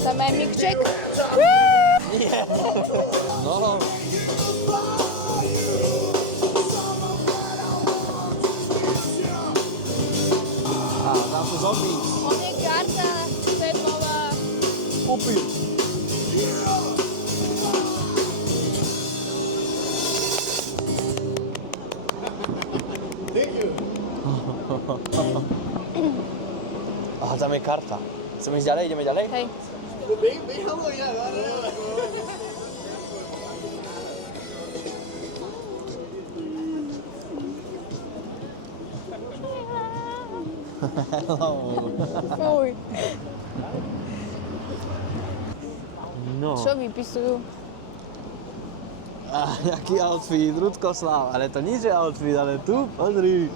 Tam aj mikček. Nie. No. A, tam sú zombie. On je karta, svetlová. Kúpi. Aha, tam je karta. Chceme ísť ďalej? Ideme ďalej? Hej. Fuj. No. Čo vypisujú? A jaký outfit, Rudkoslav, ale to nie je outfit, ale tu, pozri.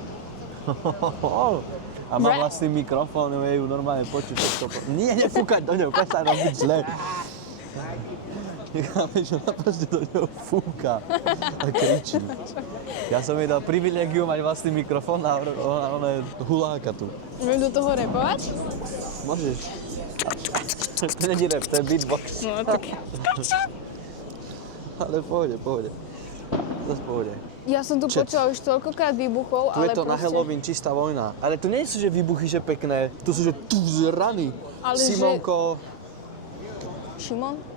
A mám vlastný mikrofón, je ju normálne počuť všetko. Nie, nefúkať do ňou, prestaň robiť zle. Necháme, že ona proste do ňou fúka a kričí. Ja som jej dal privilegium mať vlastný mikrofón a ona je huláka tu. Môžem do toho repovať? Môžeš. To není rap, to je beatbox. No tak. Ale pohode. Zas pohode. Ja som tu počula už toľkokrát výbuchov, Tu ale je to na Halloween čistá vojna. Ale tu nie sú, že výbuchy, že pekné. Tu sú, že tu rany. Ale Simonko.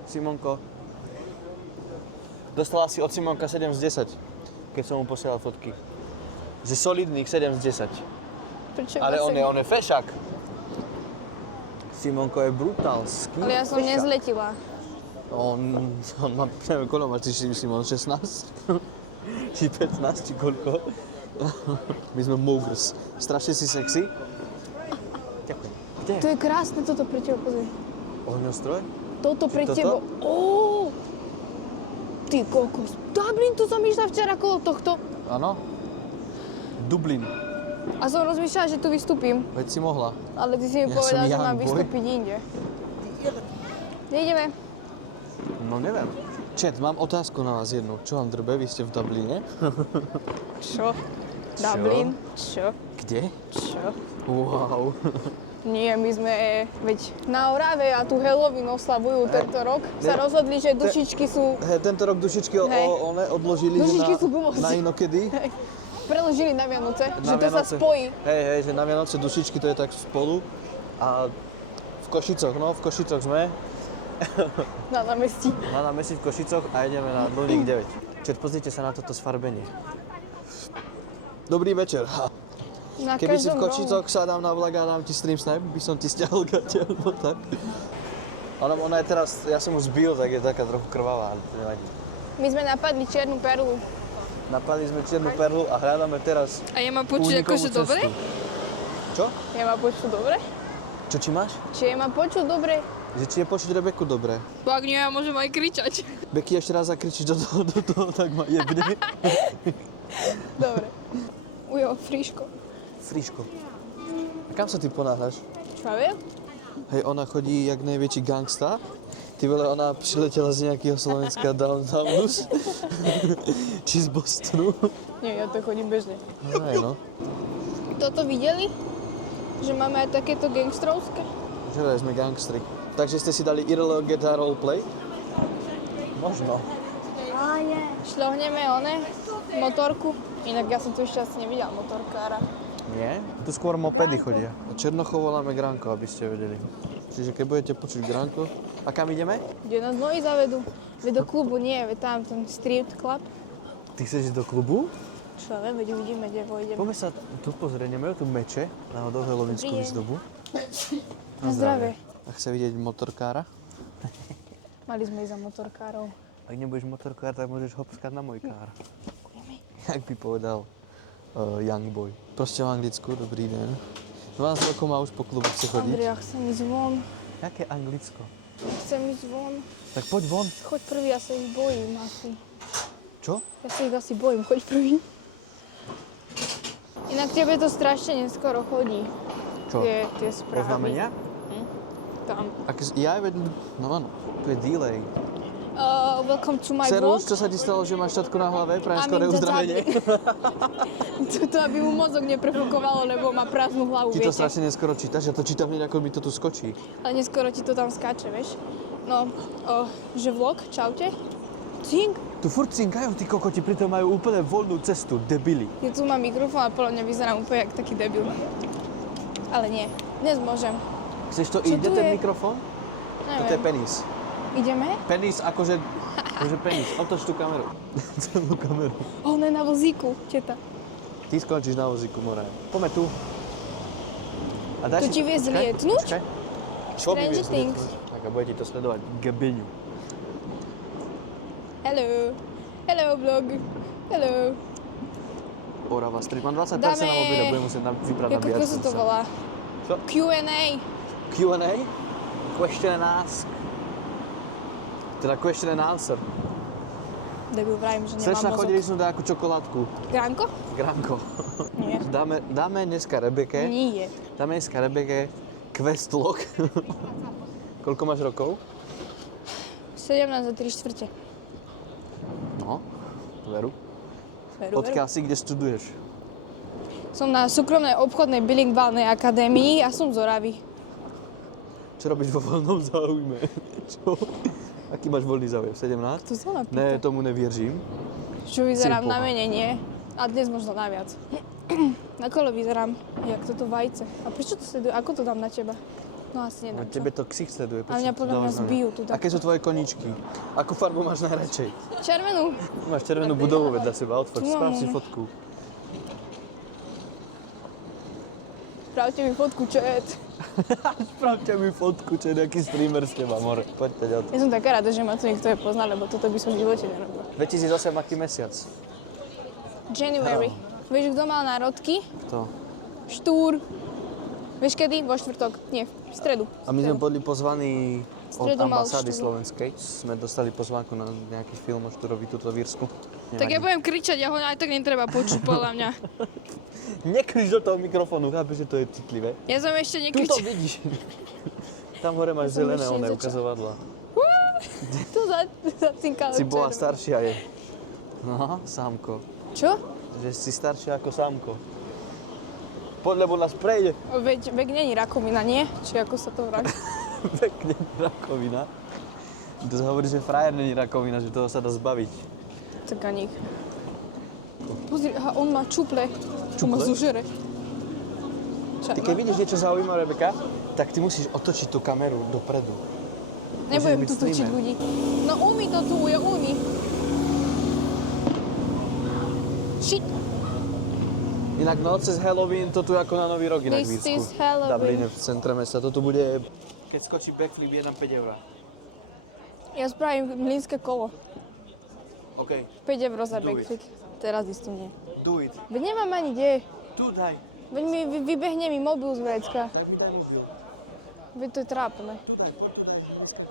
Simonko. Dostala si od Simonka 7 z 10, keď som mu posielal fotky. Že solidných 7 z 10. Prečo Ale iba on je fešák. Simonko je brutálsky. Ale ja som fešák. nezletila. On má, neviem, koľko má, či Simon 16? Či 15, či koľko? My sme mogers. Strašne si sexy. Ďakujem. Kde? To je krásne toto pre teba, pozri. Ohňostroj? Toto pre Toto? teba. Ó! Ty kokos. Dublin, tu som išla včera kolo tohto. Áno. Dublin. A som rozmýšľala, že tu vystúpim. Veď si mohla. Ale ty si mi Ja povedal, som že young mám boy. vystúpiť inde. Kde ideme? No neviem. Chat, mám otázku na vás jednu. Čo vám drbe? Vy ste v Dubline? Čo? Dublin? Čo? Kde? Čo? Wow. Nie, my sme veď na Orave a tu Halloween oslavujú tento rok. Sa rozhodli, že dušičky sú... Tento rok dušičky Hej. odložili Dušičky že sú gumovci. na inokedy. Hej. Preložili na Vianoce, Na že to sa Vianoce. spojí. Hej, že na Vianoce dušičky to je tak spolu. A v Košicoch sme. Na námestí. Na námestí v Košicoch a ideme na Dlník 9. Čiže pozrite sa na toto sfarbenie. Dobrý večer. Na Keby si v každom Košicoch sadám na vlak a dám ti stream snipe, by som ti stiahol gate, alebo tak. Ona je teraz, ja som ju zbil, tak je taká trochu krvavá, ale to nevadí. My sme napadli Čiernu perlu. Napadli sme Čiernu perlu a hľadáme teraz A ja mám počuť únikovú akože cestu. dobre? Čo? Ja mám počuť dobre? Čo či máš? Či ja mám počuť dobre? Že či je počuť Rebeku dobre. Bo ak nie, ja môžem aj kričať. Beky, ešte raz zakričíš do toho, tak ma jebne. Dobre. Ujo, friško. Friško. A kam sa ty ponáhľaš? Čo ja viem? Hej, ona chodí jak najväčší gangsta. Ty vole, ona přiletěla z nejakého Slovenska downtownu. Či z Bostonu. Nie, ja to chodím bežne. Hej, no. Toto videli? Že máme aj takéto gangstrovské? Že sme gangstri. Takže ste si dali IRL Guitar Roleplay? Možno. Šľohneme motorku. Inak ja som tu ešte asi nevidela motorkára. Nie? Tu skôr mopedy chodia. Černochov voláme Granko, aby ste vedeli. Čiže keď budete počuť Granko... A kam ideme? Kde nás nohy zavedú? Veď do klubu nie, veď tam ten street club. Ty chceš ísť do klubu? Čo ja viem, veď uvidíme, kde pôjdeme. Poďme sa tu pozrieť, nemajú tu meče na halloweensku Dobrý deň. výzdobu. Na zdravie. A chce vidieť motorkára? Mali sme ísť za motorkárov. Ak nebudeš motorkár, tak môžeš hopskať na môj kár. Jak by povedal young boy. Proste v Anglicku, dobrý deň. 12 rokov má už po klubu chce chodiť. Andrej, ja chcem ísť von. Jaké Anglicko? Chcem ísť von. Tak poď von. Choď prvý, ja sa ich bojím asi. Čo? Ja sa ich asi bojím, choď prvý. Inak tebe to strašne neskoro chodí. Čo? Tie správy. Oznámenia? Tam. Ja veď... No áno, tu je delay. Welcome to my Serus, vlog. čo sa ti stalo, že máš šatku na hlave? Prajem I'm skoré in the uzdravenie. To aby mu mozog neprefukovalo, lebo má prázdnu hlavu, Ti to viete. strašne neskoro čítaš, ja to čítam hneď, ako mi to tu skočí. Ale neskoro ti to tam skáče, vieš. No, že vlog, čaute. Cink. Tu furt cinkajú, tí kokoti, pritom majú úplne voľnú cestu, debili. Ja tu mám mikrofón a podľa mňa vyzerám úplne jak taký debil. Ale nie, dnes môžem. Chceš to Čo ide tu ten je? mikrofón? Toto je Neviem. penis. Ideme? Penis akože penis. Otoč tú kameru. Celú kameru. On je na vozíku, teta. Ty skončíš na vozíku, Moraj. Poďme tu. A To ti vie zlietnúť? Počkaj. Čo mi vie Stranger Things. zlietnúť? Tak a bude ti to sledovať. Gebeňu. Hello. Hello, vlog. Hello. Orava Street. Mám 20% Dáme- na mobile, budem musieť vybrať Ako nabíjačku. sa to volá? Čo? Q&A. Q&A? Question and ask. Teda question and answer. Debil, vrajím, že Chceš nemám sa mozog. chodiť ísť nejakú čokoládku? Gránko? Gránko. Nie. Dáme dneska Rebeke. Nie. Dáme dneska Rebeke questlog. Koľko máš rokov? 17 za 3/4. No, veru. Veru, Odkiaľ si, kde študuješ? Som na súkromnej obchodnej bilingválnej akadémii a som z Oravy. Čo robíš vo voľnom záujme? Čo? Aký máš voľný záujem? 17? To sa napýta. Ne, tomu nevieržím. Čo vyzerám Simple. na menej, nie? A dnes možno naviac. Na kolo vyzerám, jak toto vajce. A prečo to sleduje? Ako to dám na teba? No asi nedám, čo? Tebe to ksich sleduje. A mňa podľa mňa zbijú tu tak. Aké sú tvoje koníčky? Akú farbu máš najradšej? Červenú. Máš červenú budovu vedľa seba, odfoť, Tu mám, správ si no. fotku. Spravte mi fotku, čo je. Spravte mi fotku, čo je nejaký streamer z teba, more. Poďte ďalej. Ja som taká rada, že ma tu niekto je pozná, lebo toto by som v živote nerobila. 2008, aký mesiac? January. Vieš, kto mal národky? Kto? Štúr. Vieš kedy? Vo štvrtok. Nie, v stredu. A my sme boli pozvaní od Stredu mal ambasády štúr. slovenskej. Sme dostali pozvánku na nejaký film o štúrovi tuto v Írsku. Tak ja budem kričať, ja ho aj tak netreba počuť, podľa mňa. Nekrič do toho mikrofónu, chápeš, že to je citlivé. Ja som ešte Tuto nekričala. vidíš. Tam hore máš som zelené ešte oné nezačala. ukazovadla. To zacinkalo Si bola červené. staršia je. No, sámko. Čo? Že si staršia ako sámko. Poď, lebo nás prejde. Veď není rakovina, nie? Či ako sa to vraví? Pekne rakovina. To sa hovorí, že frajer není rakovina, že toho sa dá zbaviť. Cekaník. Pozri, aha, on má čuple. On ma Čuple? zužere. Ty keď vidíš niečo zaujímavé, Rebeka, tak ty musíš otočiť tú kameru dopredu. Nebudem byť tu točiť streamer. ľudí. No umí to tu, je umí. Shit. Inak no, cez Halloween to tu je ako na Nový rok inak v This Írsku. is Halloween. V Dubline, v centre mesta. To tu bude... Keď skočí backflip, je tam 5 eur. Ja spravím mlynské kolo. OK, 5 eur za Do it. backflip. Teraz isto nie. do it. Veď nemám ani kde. Tu daj. Veď mi vybehne mi mobil z vrecka. Tak mi daj mobil. Veď to je trápne. Tu daj, poď tu daj.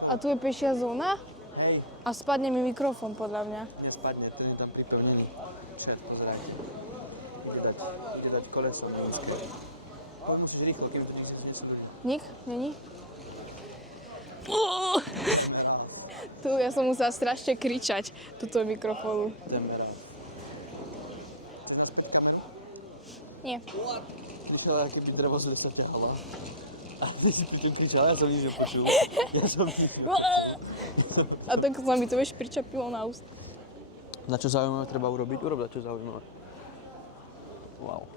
A tu je pešia zóna Hej. a spadne mi mikrofón podľa mňa. Nespadne, ten je tam pripevnený. Čert, pozeraj. Ide dať koleso nízke. Poď musíš rýchlo, kým to ti chce nesúdiť. Nik? Není? Tu ja som musela strašne kričať túto mikrofónu. Ideme rád. Nie. Michala, keby drevo z lesa ťahala. A ty si pritom kričala, ja som nič nepočul. Ja som nič. A tak sa mi to vieš pričapilo na úst. Na čo zaujímavé treba urobiť? Urob na čo zaujímavé. Wow.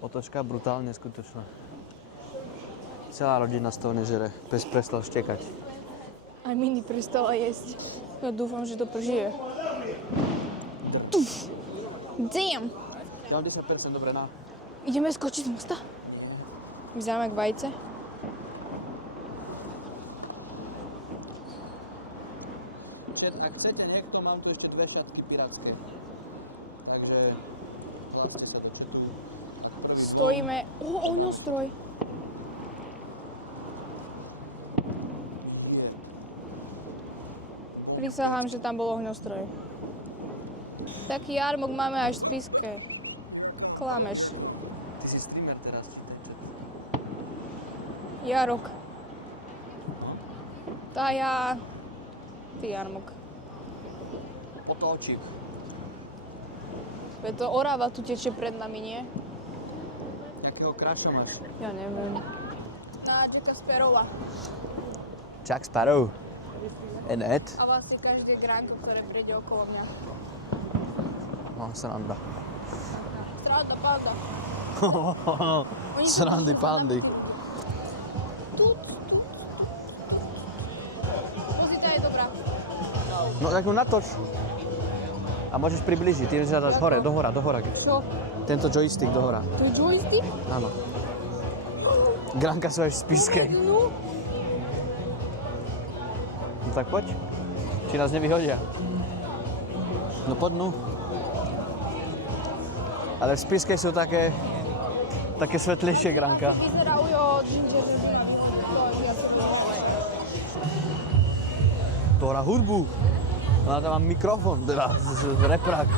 Otočka brutálne skutočná. Celá rodina z toho nežere. Pes prestal štekať. Aj Mini prestala jesť. Ja dúfam, že to prežije. Tuf. Damn! Dám 10%, dobre, na. Ideme skočiť z mosta? Vyzeráme jak vajce. Čet, ak chcete niekto, mám tu ešte 2 šatky pirátske. Takže lácke sa do četu. Prvý Stojíme... ohňostroj. Je. Prisahám, že tam bol ohňostroj. Taký jarmok máme až v Spiske. Klameš. Ty si streamer teraz, či ten čet. Jarok. Tá ja... Ty jarmok. potočík. Veď to Orava tu teče pred nami, nie? Jakého kráša máš? Ja neviem. Na Jacka Sparrowa. Jack Sparrow. And Ed. A vlastne každé gránko, ktoré prejde okolo mňa. No, sranda. Strada, páda. Srandy pandy. Tu. Pozita je dobrá. No tak ju natoč. A môžeš približiť, ty dáš hore, dohora. Čo? Tento joystick dohora. To je joystick? Áno. Granka sú aj v Spišskej. No. No tak poď. Či nás nevyhodia. No poď no. Ale v Spišskej sú také svetlejšie granka. Vyzerajú ginger. To hrá hudbu. Ona tam má mikrofón, teda reprák.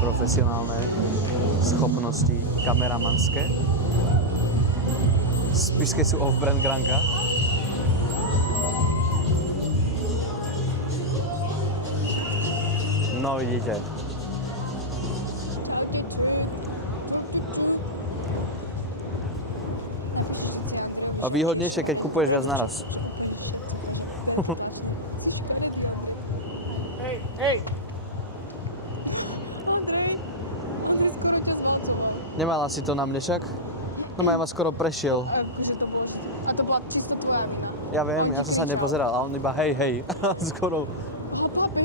Profesionálne schopnosti kameramanské. Spišské sú off-brand granka. No vidíte. A výhodnejšie, keď kupuješ viac naraz. Hej. Nemala si to na mne však? No ja ma skoro prešiel. A to bola čisto tvoja vina. Ja viem, ja som sa nepozeral, a on iba hej. Skoro.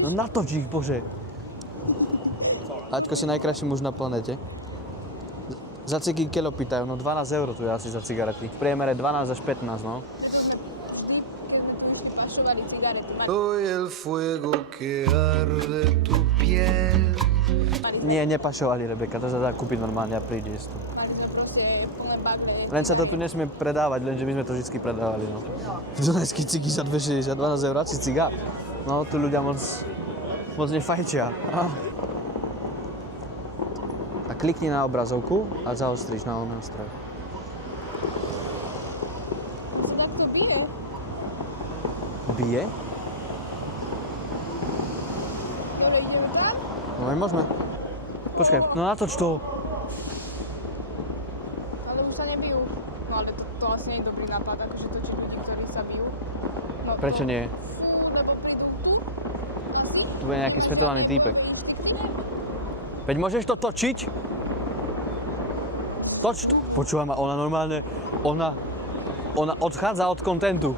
No natoč ich, bože. Aťko si najkrajší muž na planete. Za cigy kilo pýtajú, no 12 eur tu je asi za cigarety. V priemere 12 až 15, no. Pašovali cigarety. Soy el fuego que arde tu piel. Nie, nepašovali, Rebeka, to sa dá kúpiť normálne a príde to. Máte to proste plné bagle. Len sa to tu nesmie predávať, lenže my sme to vždy predávali, no. Dunajský cigy za 2,60, 12 eur, si ciga. No, tu ľudia moc nefajčia. A klikni na obrazovku a zaostríš na nástroj. Ako bije? Bije? Ale ideme tak? No aj môžeme. Počkaj, no natoč to. Ale už sa nebijú. No ale to asi nie je dobrý nápad, akože točiť ľudí, ktorí sa bijú. No, Prečo nie? Lebo prídu tu. Tu bude nejaký svetovaný týpek. Veď môžeš to točiť? Toč to. Počúvaj ma, ona normálne, ona odchádza od kontentu.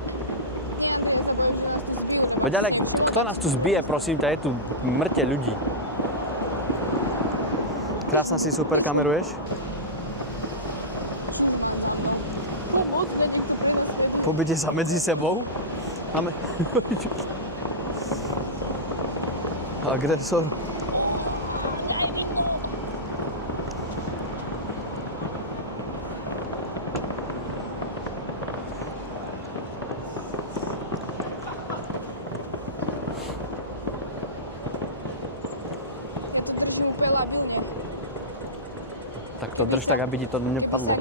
Veď ale kto nás tu zbije, prosím ťa, je tu mŕte ľudí. Krásne si super kameruješ. Pobite sa medzi sebou. Máme... Agresor. Tak to drž tak, aby ti to nepadlo.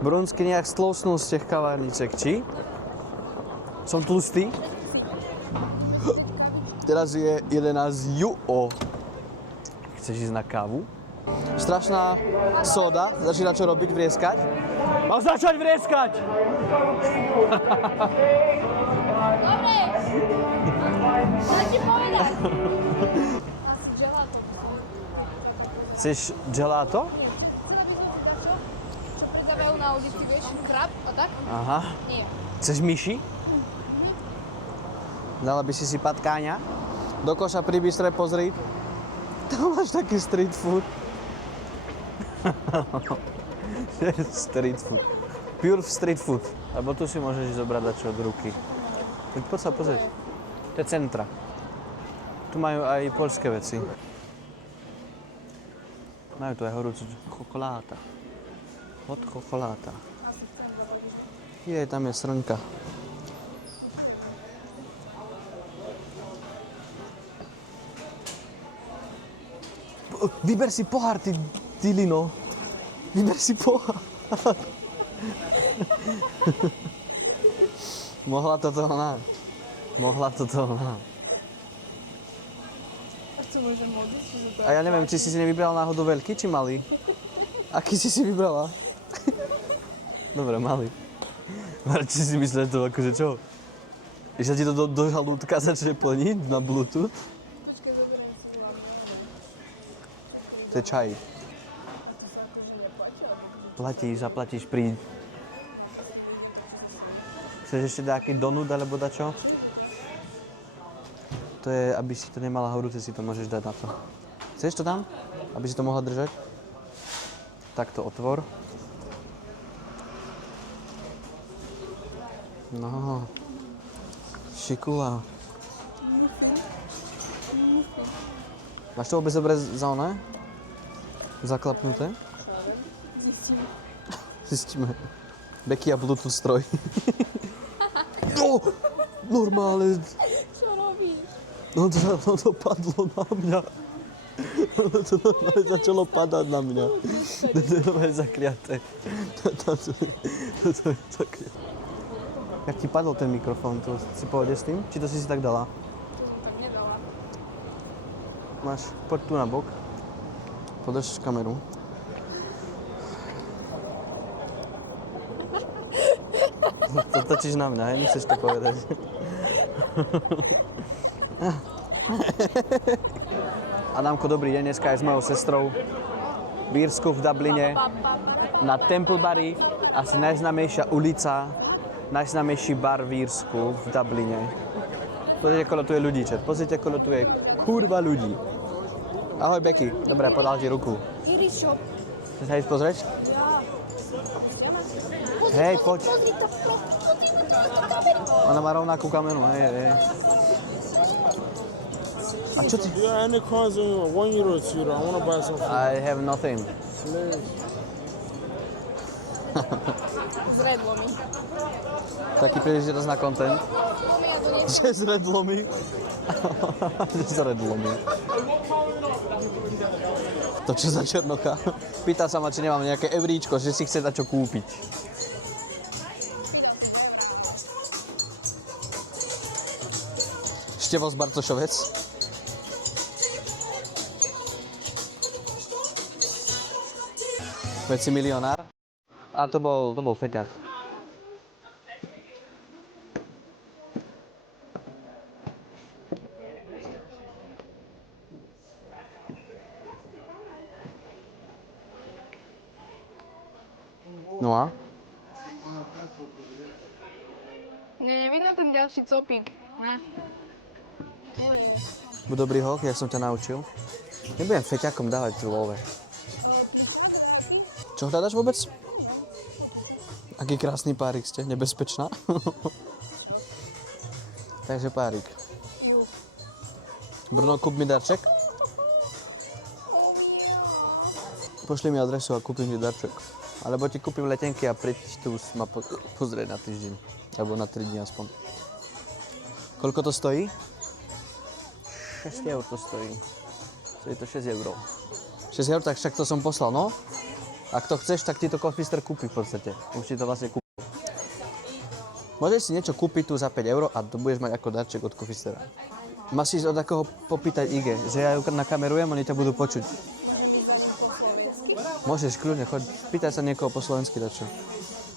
Brunsky nejak stlousnul z těch kavárniček, či? Som tlustý? Teraz je 11 juo. Chceš ísť na kávu? Strašná soda, začína čo robiť, vrieskať. Mám začať vrieskať! Dobre! Chcem ti povedať. Asi gelato. Chceš gelato? Chcela by som ti dať čo? Čo predávajú na ulici, vieš? Krab a tak? Aha. Nie. Chceš myši? Dala by si patkáňa? Do koša pri bystre pozri. Tam máš taký street food. Street food. Pure street food. Alebo tu si môžeš zobrať dačo od ruky. Tak poď sa pozrieť. To je centra. Tu majú aj poľské veci. Majú tu aj horúcu chokoláta. Hot chokoláta. Tam je srnka. Vyber si pohár, ty lino. Vyber si pohár. Mohla toto ona. Mohla toto ona. A co môžem modliť? A ja neviem, či si nevybrala náhodou veľký, či malý? Aký si vybrala? Dobre, malý. Či si myslel to akože čo? Že ti to do žalúdka začne plniť na Bluetooth? Počkaj, zoberiem si To je čaj. A to sa akože neplatí, alebo Platíš, zaplatíš, príď. Chceš ešte nejaký donut alebo dačo? To je, aby si to nemala horúce, si to môžeš dať na to. Chceš to tam? Aby si to mohla držať? Tak to otvor. No. Šikula. Máš to vôbec dobre za oné? Zaklapnuté? zistím. Zistíme. Becky a Bluetooth stroj. No, normálne. Čo robíš? No to padlo na mňa. Ono to normálne začalo padať na mňa. To je normálne zakliaté. Toto je zakliaté. Jak ti padol ten mikrofón, to si pohode s tým? Či to si tak dala? To som tak nedala. Máš, poď tu na bok. Podrž kameru. To točíš na mňa, hej? Nechceš to povedať. Adámko, dobrý deň. Dneska je s mojou sestrou v Írsku, v Dubline, na Templebary, asi najznámejšia ulica, najznámejší bar v Írsku, v Dubline. Pozrite, koľko tu je ľudí, čet. Pozrite, koľko tu je kurva ľudí. Ahoj, Becky. Dobre, podal ti ruku. Iris Shop. Chceš sa ísť pozrieť? Ja. Hej, poď. Pozri to, Ona má rovnakú kameru, hej. A čo ty? Do you have any coins in you? €1 or €2? I want to buy some food. I have nothing. Please. Zredlo mi. Taký príležitosť na content. Ja to nie. Že zredlo mi. Že zredlo mi. To čo za černocha? Pýta sa ma, či nemám nejaké euríčko, že si chce dať čo kúpiť. Števo z Bartošovec. Veď si milionár. A to bol feťák. No a? Nevidno ten ďalší copík. Ne. Neviem. Buď dobrý hoch, jak som ťa naučil. Nebudem feťakom dávať tu love. Čo hľadaš vôbec? Aký krásny párik ste, nebezpečná. Takže párik. Bruno, kúp mi darček. Pošli mi adresu a kúpim ti darček. Alebo ti kúpim letenky a príď tu ma pozrieť na týždeň. Alebo na 3 dní aspoň. Koľko to stojí? 6 eur to stojí. Stojí to 6 eur. 6 eur, tak však to som poslal, no? Ak to chceš, tak ti to Coffeester kúpi v podstate. Už ti to vlastne kúpi. Môžeš si niečo kúpiť tu za 5 eur a to budeš mať ako darček od Coffeestera. Máš si od akého popýtať IG, že ja ju nakamerujem, oni ťa budú počuť. Môžeš, kľudne, choď, pýtaj sa niekoho po slovensky dačo.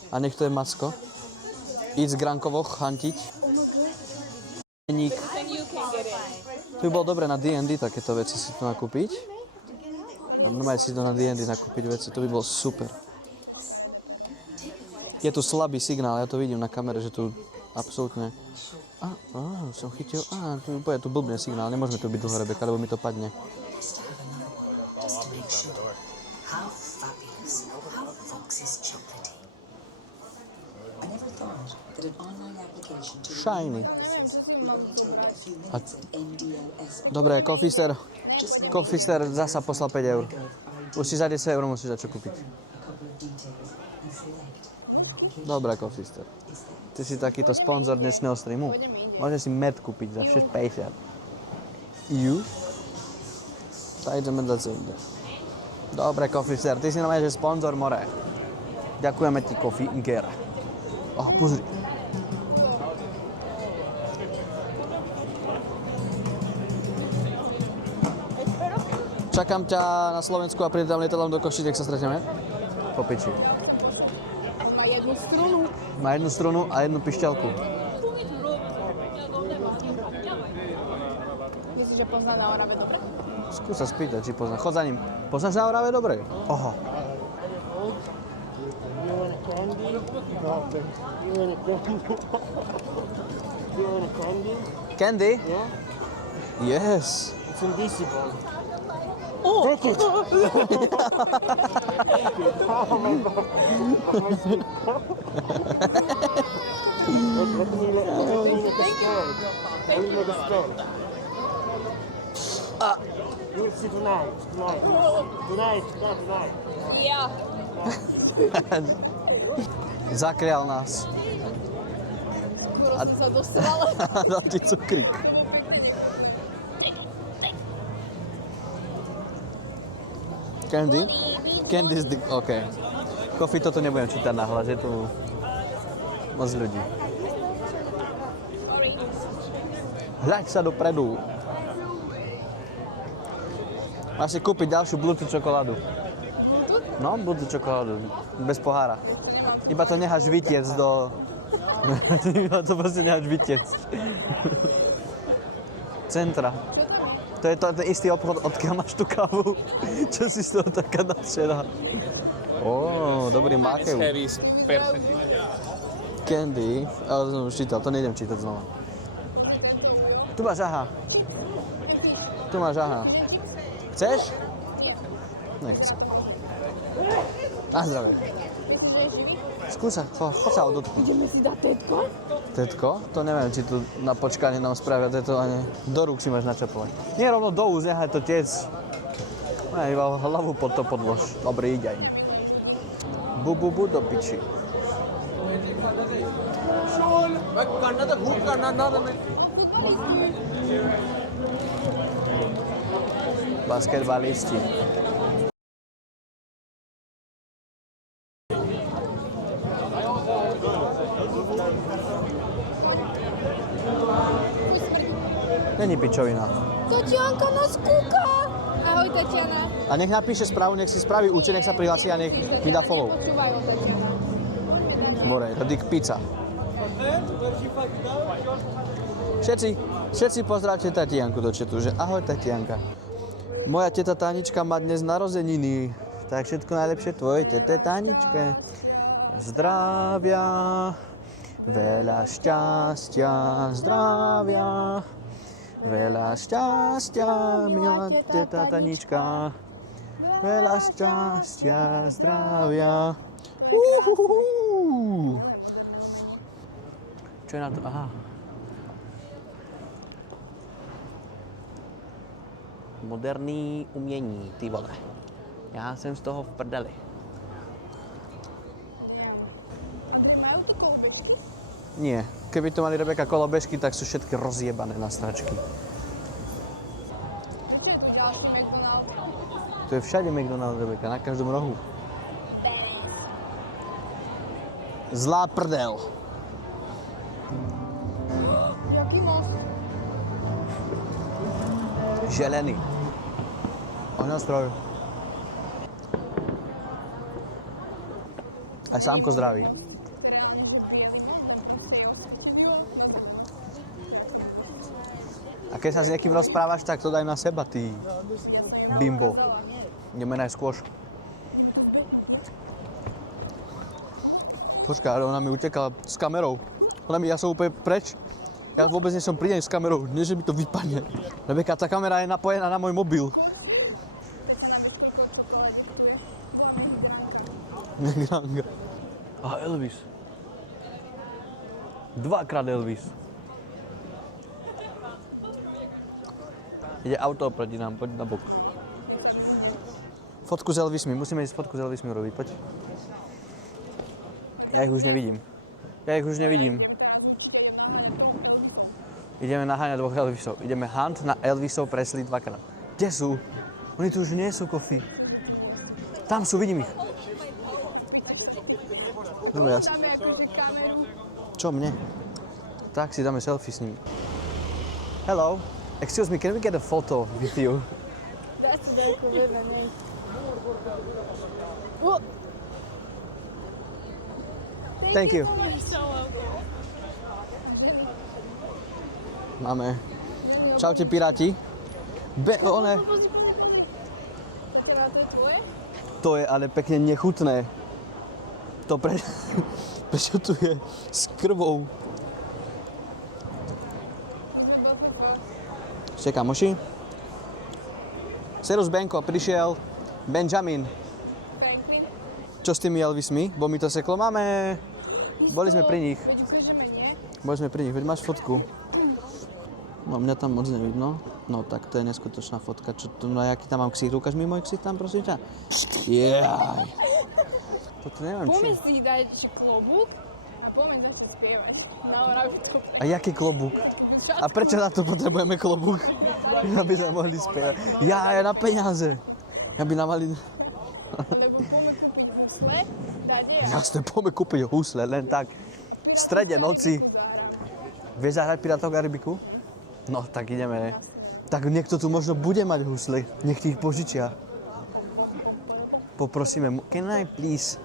A nech to je Macko. Ísť z Grankovoch hantiť. Ník. To by bolo dobre na D&D takéto veci si tu nakúpiť. A normálne si to na D&D nakúpiť veci, to by bolo super. Je tu slabý signál, ja to vidím na kamere, že tu absolútne... Som chytil, tu úplne tu blbne signál, nemôžeme tu byť dlho, Rebeka, lebo mi to padne. How fabulous. How Fox is chocolatey. I never thought that an online application to Shiny. Neviem, čo si mám zobrať. A, NDLS dobre, Coffeester zasa poslal 5 eur. Už si za 10 eur musíš dať čo kúpiť. a couple of details and select your application. Dobre, Coffeester. Ty si takýto sponzor dnešného streamu. Môžeš si med kúpiť za 6,50. You? Tak ideme dať sa inde. Dobre, Coffeester, ty si normálne, že sponzor more. Ďakujeme ti, Coffeester. Aha, pozri. Čakám ťa na Slovensku a prídem lietadlom do Košic, ak sa stretneme. Po piči. Má jednu strunu. Má jednu strunu a jednu pišťalku. Myslíš, že pozná na Orave dobre? Skús sa spýtať, či pozná. Chod za ním. Poznáš na Orave dobre? Oho. You want a candy? Nothing. You want a candy? You want a candy? Candy? Yeah? Yes. It's invisible. Oh! Take it! Oh my god. Let me make a stand. Let me make a stand. You will see tonight. Tonight. Ja. Zakrial nás. Skoro som sa dostala. Dal ti cukrík. Candy? Candy is the... OK. Coffee toto nebudem čítať nahlas, je tu moc ľudí. Hľaď sa dopredu. Máš si kúpiť ďalšiu Bluetooth čokoládu. No, Bluetooth čokoládu. Bez pohára. Iba to necháš vytiec do... Iba to proste necháš vytiec. Centra. To je ten istý obchod, odkiaľ máš tú kávu. Čo si z toho taká nadšená? Ó, dobrý mákev. Candy. Ale to som už čítal, to nejdem čítať znova. Tu máš aha. Chceš? Nechcem. Na zdravie. Skúsa, chod sa ho dotknúť. Ideme si dať tetko? Tetko? To neviem, či tu na počkanie nám spravia tetovanie. Do rúk si máš načapovať. Nie rovno do úst, nechaj to tiec. Ne, iba hlavu pod to podlož. Dobre, ide aj. Bu do piči. Basketbalisti. Není pičovina. Tatianka nás kúka. Ahoj, Tatiana. A nech napíše správu, nech si spraví účet, nech sa prihlási a nech mi dá follow. Počúvaj o tom. More, to dik pizza. Všetci pozdravte Tatianku do chatu, že ahoj Tatianka. Moja teta Tanička má dnes narozeniny, tak všetko najlepšie tvojej tete Taničke. Zdravia, veľa šťastia, zdravia. Veľa šťastia, milá teta Tanička. Veľa šťastia, zdravia. Čo je na to? Aha. Moderní umění, ty vole. Já jsem z toho v prdeli. Nie. Keby to mali Rebeka kolobežky, tak sú všetky rozjebané na značky. Čo je tu ďalší McDonald's? To je všade McDonald's, Rebeka, na každom rohu. Zlá prdel. Jaký most? Želený. Ohňostroj. Aj sámko zdraví. A keď sa s niekým rozprávaš, tak to daj na seba, ty bimbo. Ideme na skôš. Počkaj, ale ona mi utekala s kamerou. Ja som úplne preč. Ja vôbec nie som pri nej s kamerou, nie že mi to vypadne. Rebeka, tá kamera je napojená na môj mobil. A Elvis. Dvakrát Elvis. Ide auto oproti nám, poď na bok. Fotku s Elvismi, musíme ísť fotku s Elvismi urobiť, poď. Ja ich už nevidím. Ideme naháňať dvoch Elvisov. Ideme hunt na Elvisov Presley dvakrát. Kde sú? Oni tu už nie sú, Kofi. Tam sú, vidím ich. Dobre, jasne. Dáme akože kameru. Čo mne? Tak si dáme selfie s ním. Hello. Excuse me, can we get a photo with you? That's very cool, na nej. Oh, Thank you. you're so welcome. Máme. Čaute, piráti. One, Teda to je tvoje? to je ale pekne nechutné. To prečo tu je s krvou? Ste kamoši? Serus Benko, prišiel Benjamin. Čo s tými Elvismi? Bo mi to seklo. Máme. Boli sme pri nich. Veď ukážeme, nie? Boli sme pri nich. Veď máš fotku. No, mňa tam moc nevidno. No, tak to je neskutočná fotka. Čo tu, no, jaký tam mám ksít? Ukáž mi môj ksít tam, prosím ťa. Jaj. Toto neviem, Poďme či... si dať klobúk a poďme začať spievať. No, to. A jaký klobúk? A prečo na to potrebujeme klobúk? Aby sme mohli spievať. Ja na peniaze. Aby nám mali... Lebo poďme kúpiť husle, dať a... Jasne, poďme kúpiť husle, len tak. V strede noci. Vieš zahrať Pirátov Karibiku? No, tak ideme. Tak niekto tu možno bude mať husle. Nech ti ich požičia. Poprosíme. Can I please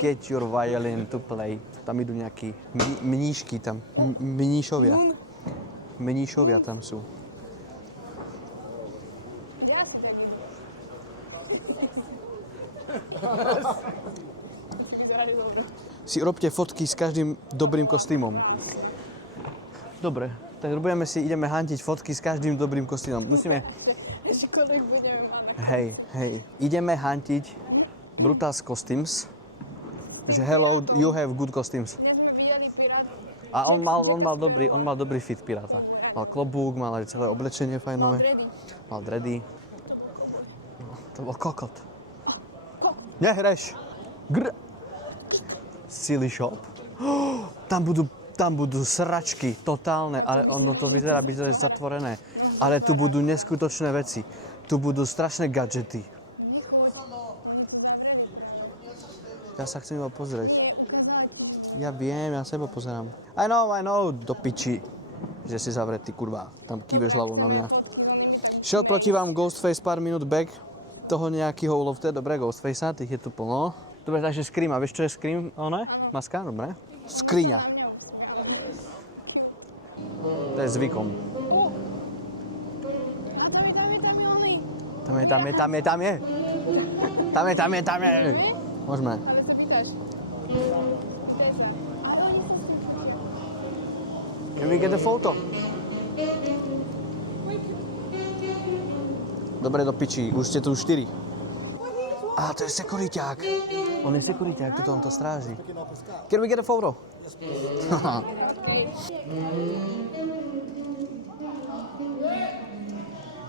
get your violin to play? Tam idú nejakí mníšky tam. Mníšovia. Mníšovia tam sú. Si robte fotky s každým dobrým kostýmom. Dobre, tak ideme hantiť fotky s každým dobrým kostýmom. Musíme... Ešte koľvek budeme, áno. Hej, ideme hantiť Brutals Costumes. Že hello, you have good costumes. Dnes sme videli pirátov. A on mal dobrý fit piráta. Mal klobúk, mal aj celé oblečenie fajnové. Ready. Mal dready. No, to bol kokot. Nehreš. Silly shop. Tam budú sračky, totálne, ale ono to vyzerá byť zatvorené. Ale tu budú neskutočné veci. Tu budú strašné gadžety. Ja sa chcem iba pozrieť. Ja viem, ja sa iba pozerám. I know, do piči. Že si zavretý, kurva. Tam kýveš hlavou na mňa. Šiel proti vám Ghostface pár minút back. Toho nejaký Hall of the, dobre, Ghostfacea, tých je tu plno. Dobre, takže Scream. A vieš, čo je Scream? One? Maska? Dobre. Skriňa. To je zvykom. A tam je oný. Tam je. Môžeme. Ale to pýtaš. Can we get a photo? Dobre, do piči, už ste tu 4. Á, to je sekuriťák. On je sekuriťák, tuto on to stráži. Can we get a photo?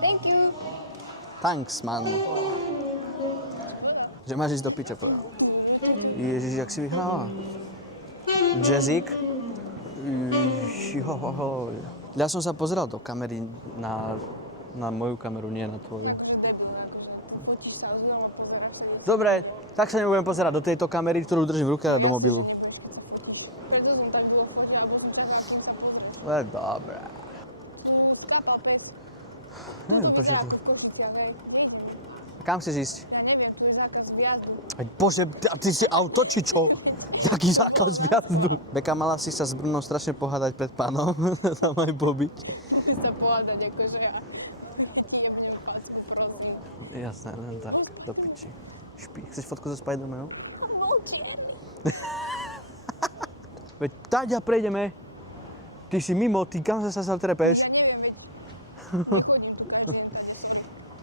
Thank you. Thanks, man. Že máš ísť do piče, povedal. Ježiš, jak si vyhrála. Jazzík. Ja som sa pozeral do kamery na moju kameru, nie na tvoju. Fotíš sa, znova pozeráš. Dobre, tak sa nebudem pozerať do tejto kamery, ktorú držím v ruke a do mobilu. Tak to som tak bylo fotil, aby som tak fotil. Ale dobré. Kapapy. Neviem, prečo tu. Ako Košicia, hej. Kam chceš ísť? Ja neviem, tu je zákaz vjazdu. Aj bože, ty si auto, či čo? Jaký zákaz vjazdu? Beka, mala si sa s Brunom strašne pohádať pred pánom, tam aj pobiť. Musím sa pohádať, akože ja jebnem pásku, prosím. Jasné, len tak, do piči. Špí. Chceš fotku so Spidermanom? Bullshit. Veď táďa prejdeme. Ty si mimo, ty kam sa trepeš?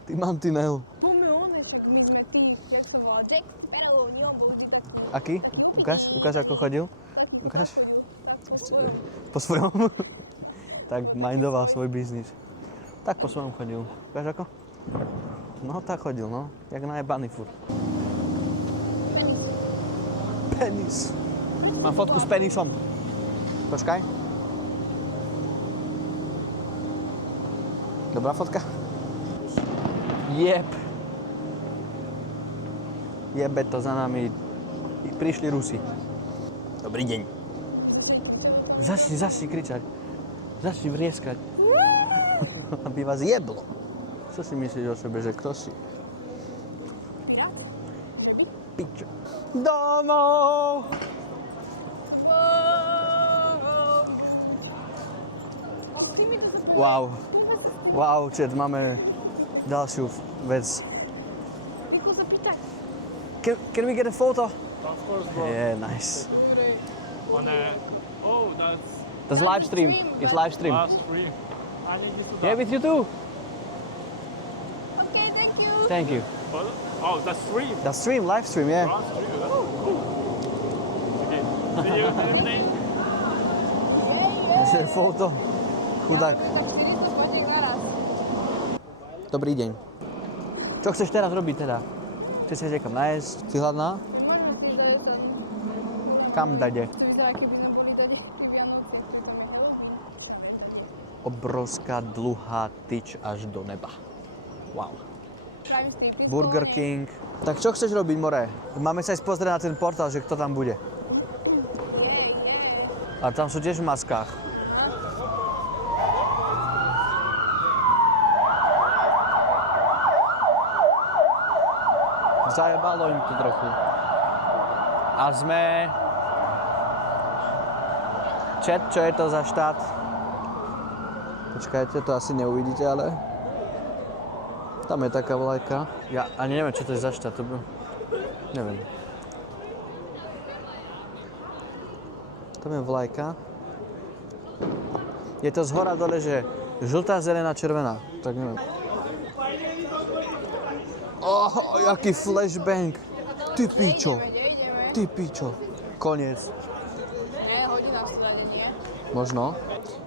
Ty mantinel. Poďme one, však my sme tí, jak to volá, Jack Sparrow, nie on bol vždy tak... Aký? Ukáž, ako chodil. Ukáž. Ešte, po svojom. Tak mindoval svoj biznis. Tak po svojom chodil. Ukáž ako? No, tak chodil, no. Jak najebaný furt. Penis. Mám fotku s penisom. Počkaj. Dobrá fotka? Jeb. Jebe to za nami. Prišli Rusi. Dobrý deň. Začni kričať. Začni vrieskať. Aby vás jeblo. Co si myslíš o sebe, že kto si? Ja? Že by? Pičo. Domov! Wow. Wow, čet, máme ďalšiu vec. Rýchlo sa pýtaj. Can we get a photo? Of course, bro. Yeah, nice. On a... Oh, that's That's live stream. It's live stream. last stream. I need you to Yeah, with you too. Okay, thank you. Thank you. Oh, that's stream. That's stream, live stream, yeah. Last stream. Oh, cool. Okay. See you in the evening. Naše foto. Chudák. Tak 400 fotiek naraz. Dobrý deň. Čo chceš teraz robiť teda? Chceš sa niekam nájsť? Si hladná? Môžeme si ďaleko. Kam dade? To vyzerá, keby sme boli tady v Vianoce. Obrovská dlhá tyč až do neba. Wow. Prime Street. Burger King. Tak čo chceš robiť, more? Máme sa ísť pozrieť na ten portál, že kto tam bude. A tam sú tiež v maskách. Zajebalo im to trochu. A sme... Chat, čo je to za štát? Počkajte, to asi neuvidíte, ale... Tam je taká vlajka. Ja ani neviem, čo to je za štát. Neviem. Tam je vlajka. Je to zhora dole, že žltá, zelená, červená. Tak neviem. Oh, jaký flashbang. Ty pičo. Ty pičo. Koniec. Nie, hodina v strade, nie? Možno.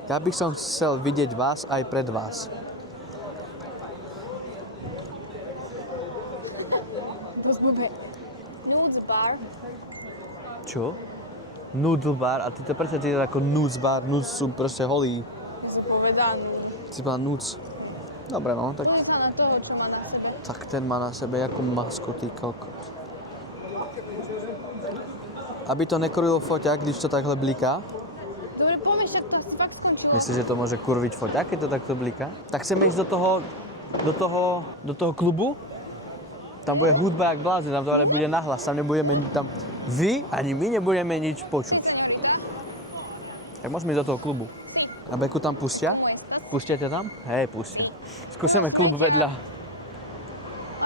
Ja bych som chcel vidieť vás aj pred vás. Dosť blbé. Nudes bar. Čo? Noodle bar. A ty to prečo ty ako nudes bar? Nudes sú proste holí. Ty si povedal. Si povedal nudes. Dobre, no, tak... Pozri sa na toho, čo má na sebe. Tak ten má na sebe ako masku, ty kokot. Aby to nekurilo foťák, když to takhle bliká. Dobre, poďme, však to asi fakt skončilo. Myslíš, že to môže kurviť foťák, keď to takto bliká? Tak chceme ísť do toho klubu. Tam bude hudba jak blázen, tam to ale bude nahlas, tam nebudeme, tam vy ani my nebudeme nič počuť. Tak môžeme ísť do toho klubu. A Beku tam pustia? Pustia ťa tam? Hej, pustia. Skúsime klub vedľa.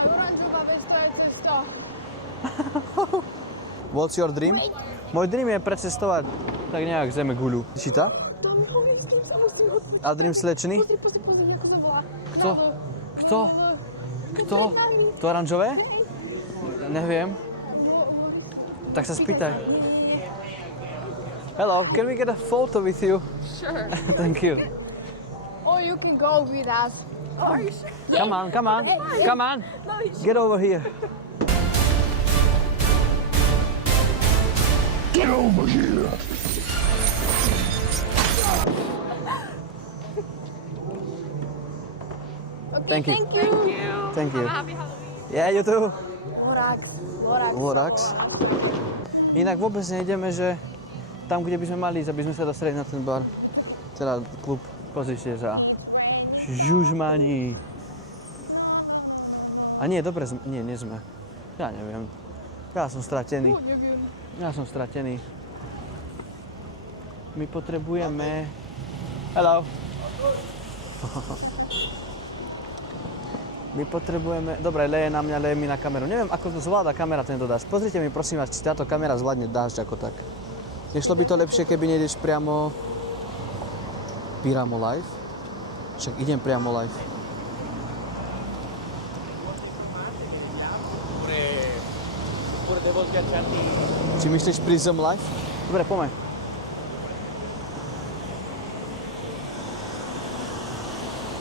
Oranžová vesta je cesta. What's your dream? Môj dream je precestovať tak nejak zeme guľu. Číta? Tam neviem, s kým sa musím odpustiť. A dream slečný? Pozri, ako to volá. Kto? Kto? Kto? To oranžové? Neviem. Tak sa spýtaj. Hello, can we get a photo with you? Sure. Thank you. Or you can go with us. Are you sure? Come on, come on, come on. Get over here. Get over here! Thank you. Thank you. Thank you. Happy Halloween. Yeah, you too. Lorax. Lorax. Lorax. Inak vôbec nejdeme, že tam, kde by sme mali ísť, aby sme sa dostali na ten bar. Teda klub. Pozrite sa. Žužmani. A nie, dobre sme. Nie, nie sme. Ja neviem. Ja som stratený. Neviem. Ja som stratený. My potrebujeme... Hello. My potrebujeme... Dobre, leje na mňa, leje mi na kameru. Neviem, ako to zvláda kamera tento dážď. Pozrite mi, prosím vás, či táto kamera zvládne dážď ako tak. Nešlo by to lepšie, keby nejdeš priamo... Priamo live? Však idem priamo live. Či myslíš Prism live? Dobre, poďme.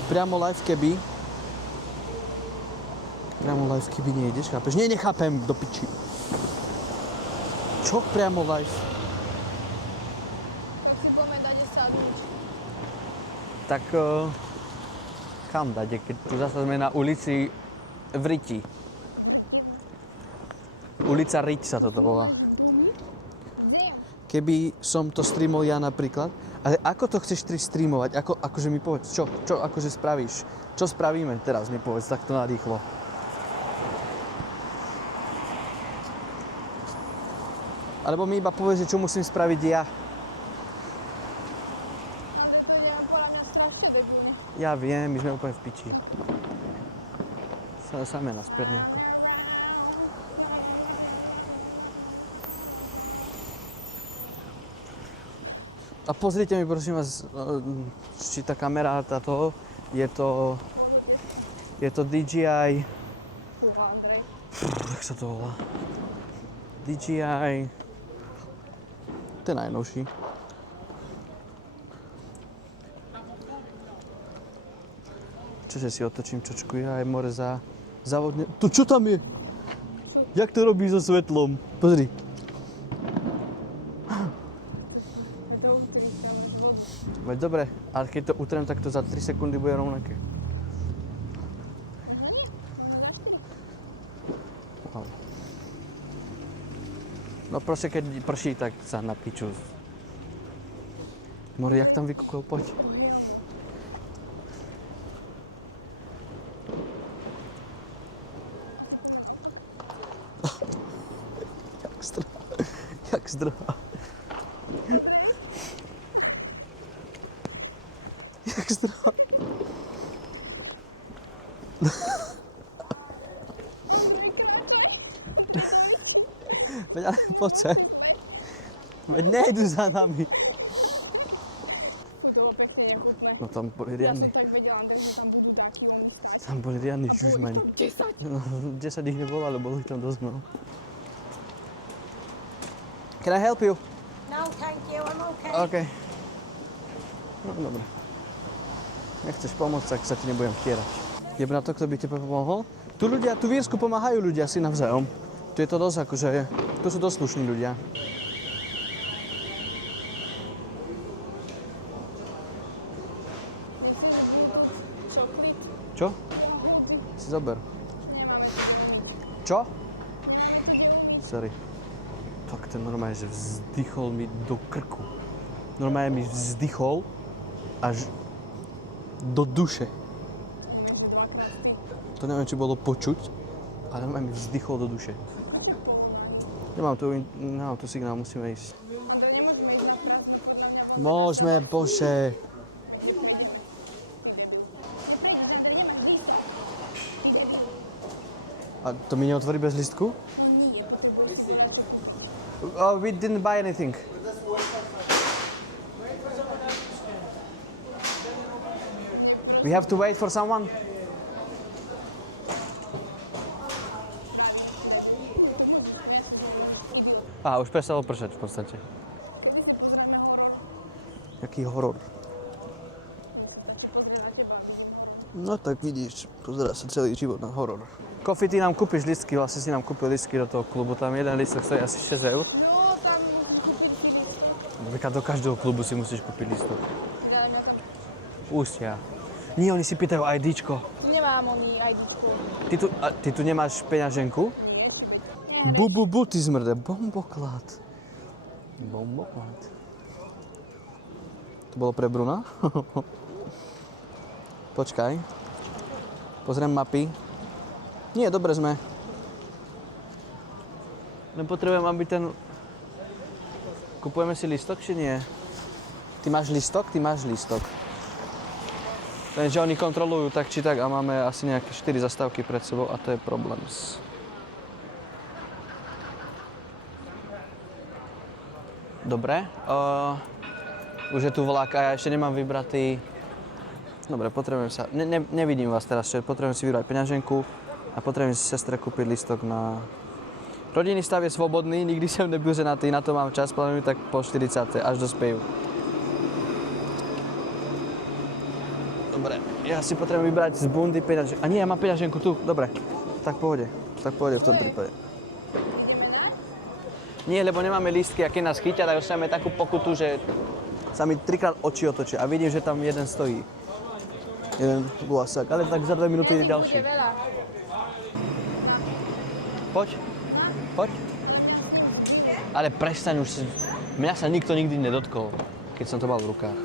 Priamo live, keby... Priamo live, keby nejdeš, chápeš? Nie, nechápem, do piči. Čo priamo live? Tak si budeme dať sandwich. Tak kam dať, keď tu zase sme na ulici v Riti. Ulica Riť sa toto volá. keby som to streamol ja napríklad. Ale ako to chceš ty streamovať? Akože mi povedz, čo akože spravíš? Čo spravíme teraz, mi povedz takto narýchlo. Alebo mi iba povedz, čo musím spraviť ja. To je podľa mňa strašne debilné. Ja viem, my sme úplne v piči. Same naspäť nejako. A pozrite mi, prosím vás, či tá kamera táto, je to DJI, Fúha, Andrej. jak sa to volá? DJI, ten najnovší. Čože si otočím čočku, ja aj more závodne. To čo tam je? Jak to robí so svetlom? Pozri. Veď dobre, ale keď to utrem, tak to za 3 sekundy bude rovnaké. Wow. No proste, keď prší, tak sa na piču. More, jak tam vykúkol? Poď. Jak zdrhá. Jak zdrhá. Veď ale poď sem. Veď nejdu za nami. To bolo pekne nechutné. No tam boli Ja som riadni. tak vedela, Andrej, že tam budú dáky ondy stáť. Tam boli riadni A bolo žužmani. ich tam 10. No, 10 ich nebolo, ale bolo ich tam dosť mnoho. Can I help you? No, thank you. I'm okay. OK. No dobre. Nechceš pomôcť, tak sa ti nebudem vtierať. Jeb na to, kto by ti pomohol. Tu ľudia, tu v Írsku pomáhajú ľudia si navzájom. Tu je to dosť akože, tu sú dosť slušní ľudia. Čo? Si zober. Čo? Sorry. Tak ten normálne, že vzdychol mi do krku. Normálne mi vzdychol až do duše. To neviem, či bolo počuť, ale normálne mi vzdychol do duše. Nemám tu signál, musíme ísť. Môžeme, bože. A to mi neotvorí bez listku? Oh, we didn't buy anything. We have to wait for someone? Už prestalo pršať v podstate. Jaký horor. No tak vidíš, pozerá sa celý život na horor. Kofi, ty nám kúpiš listky, vlastne si nám kúpil listky do toho klubu, tam jeden listok stojí asi 6 eur. No, tam... Napríklad do každého klubu si musíš kúpiť listok. Ja neviem, aká... Pustia. Nie, oni si pýtajú IDčko. Nemám oni IDčku. Ty tu nemáš peňaženku? Bu, ty zmrde. Bomboklad. Bomboklad. To bolo pre Bruna? Počkaj. Pozriem mapy. Nie, dobre sme. Len potrebujem, aby ten... Kupujeme si listok, či nie? Ty máš listok? Ty máš listok. Lenže oni kontrolujú tak či tak a máme asi nejaké 4 zastávky pred sebou a to je problém. Dobre. Už je tu vlak a ja ešte nemám vybratý... Dobre, potrebujem sa... Nevidím vás teraz, potrebujem si vybrať peňaženku a potrebujem si sestre kúpiť listok na... Rodinný stav je svobodný, nikdy som nebyl ženatý, na to mám čas, plánujem tak po 40, až dospiejú. Dobre, ja si potrebujem vybrať z bundy peňaženku. A nie, ja mám peňaženku tu, dobre. Tak pohode v tom prípade. Nie, lebo nemáme lístky a keď nás chytia, tak dostaneme takú pokutu, že sa mi 3-krát oči otočia a vidím, že tam jeden stojí. Jeden vlasák, ale tak za 2 minúty je ďalší. Poď. Ale prestaň už si... Mňa sa nikto nikdy nedotkol, keď som to mal v rukách.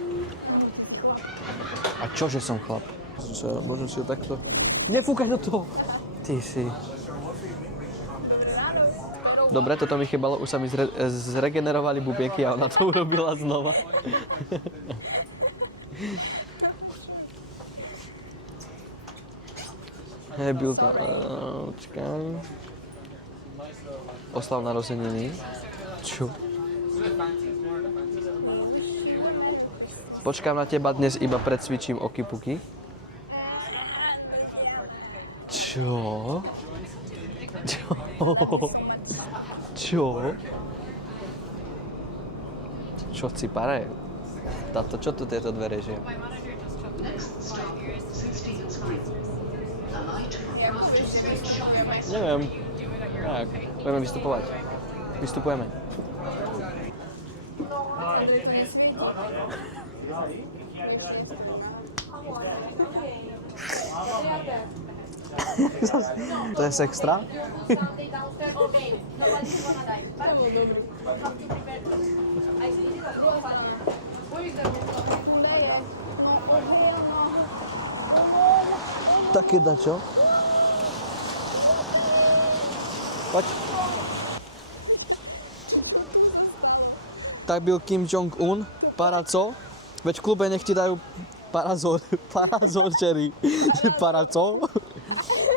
A čože som chlap? Čo, môžem si ho takto? Nefúkaj do toho! Ty si... Dobre, toto mi chýbalo, už sa mi zregenerovali bubienky a ona to urobila znova. Hej, byl tam... Počkaj... Oslav narozeniny. Čo? Počkám na teba, dnes iba predsvičím okypuky. Čo? Čo? Čo? Čo si pare? Táto, čo tu tieto dvere žije? Neviem. Tak, budeme vystupovať. Vystupujeme. To je extra? Také dačo? Poď. Tak byl Kim Jong-un, paraco. Veď v klube nech ti dajú parazor, cherry. Paraco?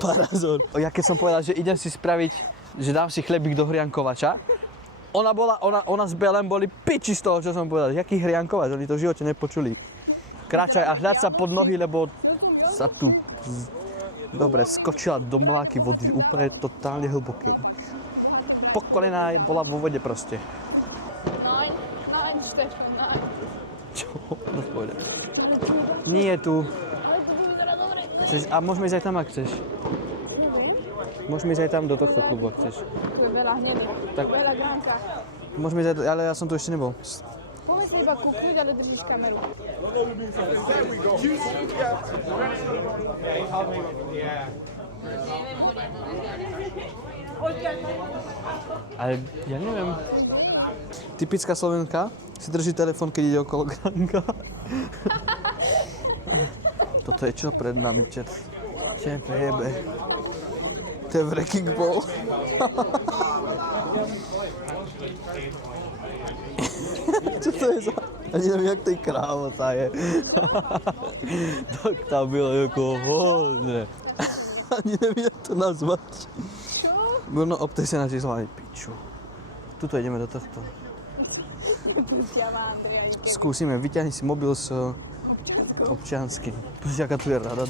Parazor. Ja keď som povedal, že idem si spraviť, že dám si chlebík do hriankovača, ona s Belem boli piči z toho, čo som povedal. Jaký hriankovač? Oni to v živote nepočuli. Kráčaj a hľad sa pod nohy, lebo sa tu... Dobre, skočila do mláky vody, úplne totálne hlbokej. Po kolená bola vo vode proste. Nein, Stefan, nein. Čo? No pôjde. Nie je tu. Chceš, a môžeme ísť aj tam, ak chceš. Môžeme ísť aj tam do tohto klubu, ak chceš. To je veľa hnedé. Tak. Veľa gránka. Môžeme ísť aj, ale ja som tu ešte nebol. Poďme sa iba kúknuť, ale držíš kameru. Ale ja neviem. Typická Slovenka si drží telefón, keď ide okolo gránka. Toto je čo pred nami, čet? Čo to jebe? To je wrecking ball. Co to je za... Ani nevím, jak tej krávota je. Tak tam bylo jako hodně. Ani nevím, jak to nazvat. Čo? Bruno, obtej se na číslo, piču. Tuto ideme do tohto. Skúsime, vyťahni si mobil s občianským. Pozri, aká tu je rada.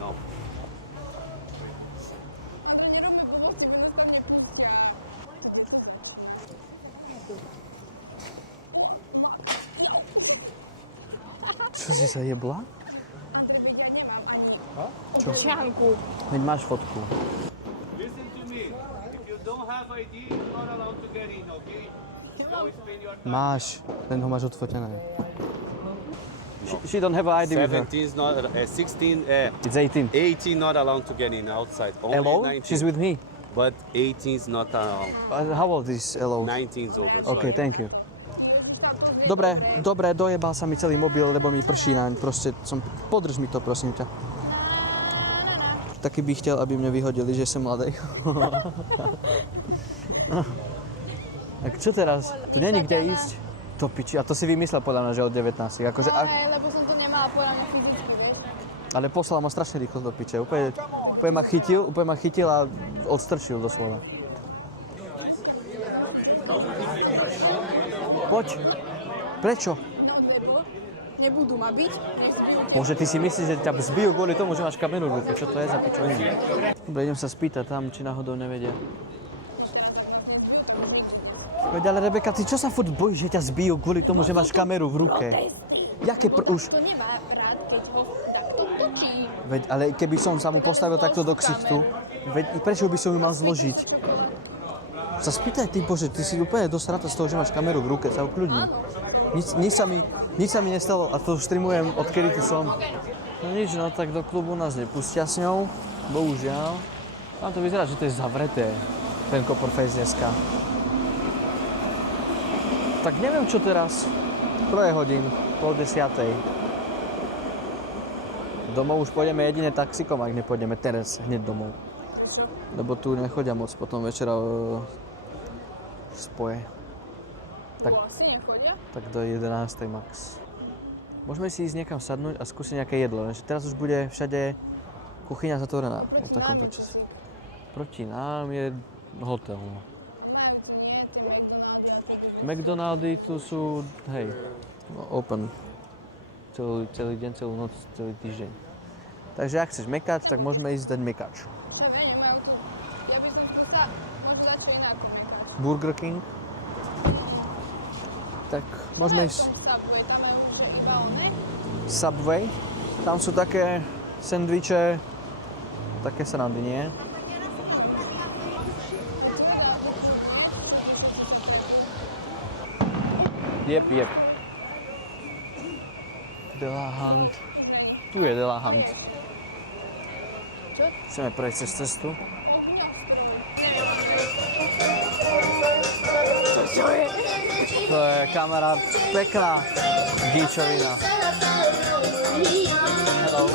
No. Čo si sa jebla? Čo? Občianku. Veď máš fotku. Listen to me. If you don't have ID, you're not allowed to get in, okay? Always spend your time. Máš, len ho máš odfotené. She don't have an ID with her. 17 is not, 16, It's 18. 18 not allowed to get in outside. Only Hello? 19. She's with me. But 18 is not allowed. How old is Hello? 19 is over. OK, sorry. thank you. Dobre, dojebal sa mi celý mobil, lebo mi prší naň. Proste podrž mi to, prosím ťa. Taký by chcel, aby mňa vyhodili, že som mladý. Tak čo teraz? Tu není kde ísť? To piči, a to si vymyslel podľa mňa, že od 19. Akože, Ne, lebo som to nemala povedať na chvíľu, vieš. ale poslal ma strašne rýchlo do piče. Úplne ma chytil a odstrčil doslova. Poď. Prečo? Nebudú ma byť. Môže ty si myslíš, že ťa zbijú kvôli tomu, že máš kameru v ruke. Čo to je za pičovinu? Dobre, idem sa spýtať tam, či náhodou nevedia. Veď, ale Rebeka, ty čo sa furt bojíš, že ťa zbijú kvôli tomu, že máš kameru v ruke? Jaké už? To nemá rád, keď ho takto točí. Veď, ale keby som sa mu postavil takto do ksichtu, veď prečo by som ju mal zložiť? Sa spýtaj ty, Bože, ty si úplne dosť rád z toho, že máš kameru v ruke, sa ukľudni. Nič sa mi nestalo a to streamujem, odkedy tu som. No nič, no tak do klubu nás nepustia s ňou, bohužiaľ. Tam to vyzerá, že to je zavreté, ten Copperface dneska. tak neviem čo teraz. Troje hodín, pol 10. Domov už pôjdeme jedine taxikom, ak nepôjdeme teraz hneď domov. Prečo? Lebo tu nechodia moc potom večera spoje. Tak, Asi nechodia? tak do 11. max. Môžeme si ísť niekam sadnúť a skúsiť nejaké jedlo, lenže teraz už bude všade kuchyňa zatvorená. Proti v takomto nám je čase. kusík. Proti nám je hotel. Majú tu nie, tie McDonaldy. McDonaldy tu sú, hej, open. Celý deň, celú noc, celý týždeň. Takže ak chceš mekač, tak môžeme ísť dať mekač. Čo viem, majú tu... Ja by som tu sa... Môžu dať čo iné ako mekač. Burger King. Tak môžeme ísť Subway, tam majú že iba one. Subway. Tam sú také sendviče, také srandy, nie? Jep. Delahunt. Tu je Delahunt. Čo? Chceme prejsť cez cestu. Čo je? To je kamarát, pekná gíčovina. Hello.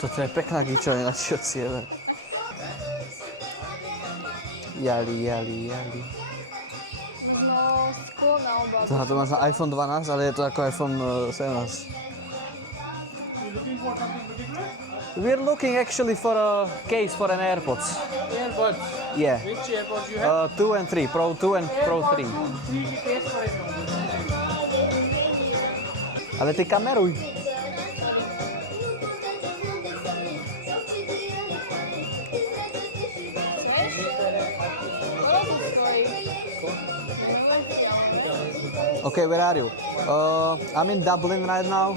Toto je pekná gíčovina, čo ciele. Jali. No, skôr na oba. To máš na iPhone 12, ale je to ako iPhone 17. We're looking actually for a case for an AirPods. AirPods. Yeah. Which AirPods you have? 2 and 3, Pro 2 and Pro 3. Case for it. Ale ty kameruj. Okay, where are you? I'm in Dublin right now.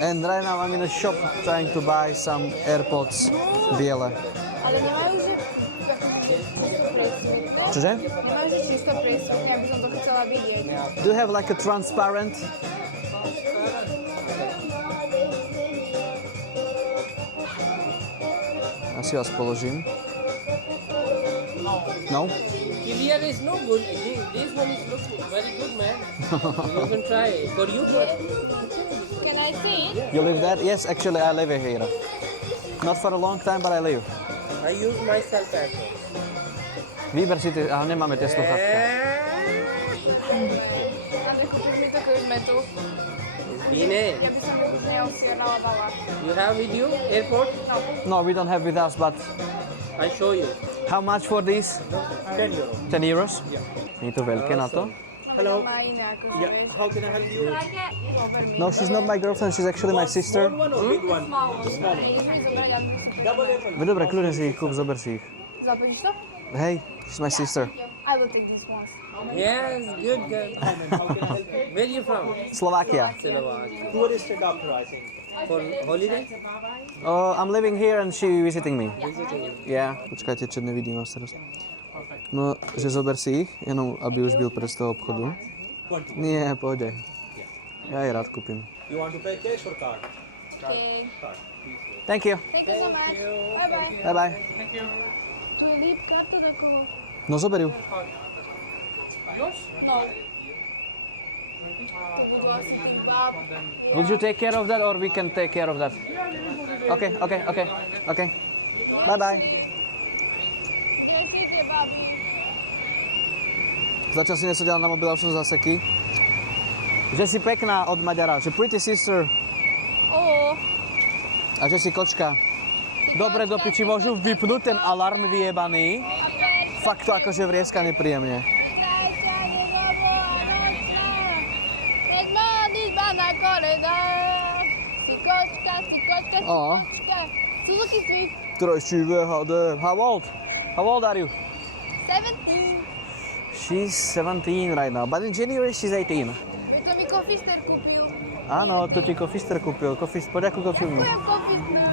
And right now I'm in a shop trying to buy some AirPods biele. Ale nemajú, že... Čože? Nemajú, že čisto priesvitne, aby som to chcela vidieť. Do you have like a transparent? Asi vás položím. No? Clear is no good. This one is look very good, man. You can try. For you, but Can I see? You live there? Yes, actually I live here. Not for a long time, but I live. I use myself as well. Vyber si ty, ale nemáme tie sluchátka. Ale kúpiš mi to, keď už sme tu. Bine, Ja by som ju už neosierala dala. you have with you AirPods? No, we don't have with us, but I show you. how much for these? 10 euro. 10 euros? Nie je to veľké na to? Hello. Má iné ako Yeah. How can I help you? Zober mi. No, she's not my girlfriend, she's actually my sister. One or big one? No dobre, kľudne si ich kúp, zober si ich. Zapojíš to? Hej, she's my sister. I will take these ones. Yes, good girl. Where you from? Slovakia. Slovakia. Touristic doctor, I think. For holiday? I'm living here and she visiting me. Yeah. Počkajte, čo nevidím vás teraz. No, že zober si ich, jenom aby už byl pred z toho obchodu. Nie, pôjde. Ja je rád kúpim. You want to pay cash or card? Okay. Thank you. Thank you so much. Bye bye. Bye bye. Tu je líp kartu do koho? No zober ju. No. To budú asi iba... Would you take care of that or we can take care of that? Okay. Bye bye. Prestíže, babi. Začal si niečo ďalej na mobil, už som zaseky. Že si pekná od Maďara, že pretty sister Oo. a že si kočka. Dobre, do piči, môžu vypnúť ten alarm vyjebaný? Fakt to akože vrieska nepríjemne. Oh. Suzuki Swift, Trojčivé HD. How old are you? 17. She's 17 right now, but in January she's 18. Veď to mi Kofister kúpil. Áno, to ti Kofister kúpil. Poď ako kofilmu. Kupujem Kofister.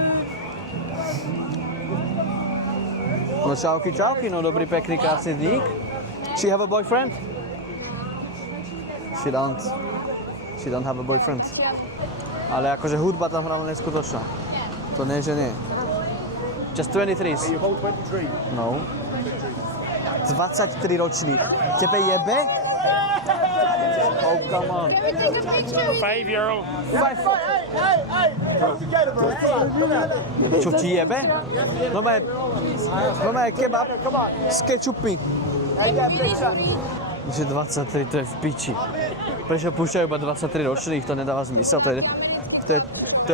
No čauky, no dobrý, pekný, krásny dník. She have a boyfriend? She don't have a boyfriend. Ale akože hudba tam hrala neskutočná. To nie, že nie. Just 23s. You hold 23. No. 23 ročník. Tebe jebe? Oh, come on. €5. Čo ti jebe? No má kebab s kečupmi. Že 23, to je v piči. Prečo púšťajú iba 23 ročných, to nedáva zmysel. To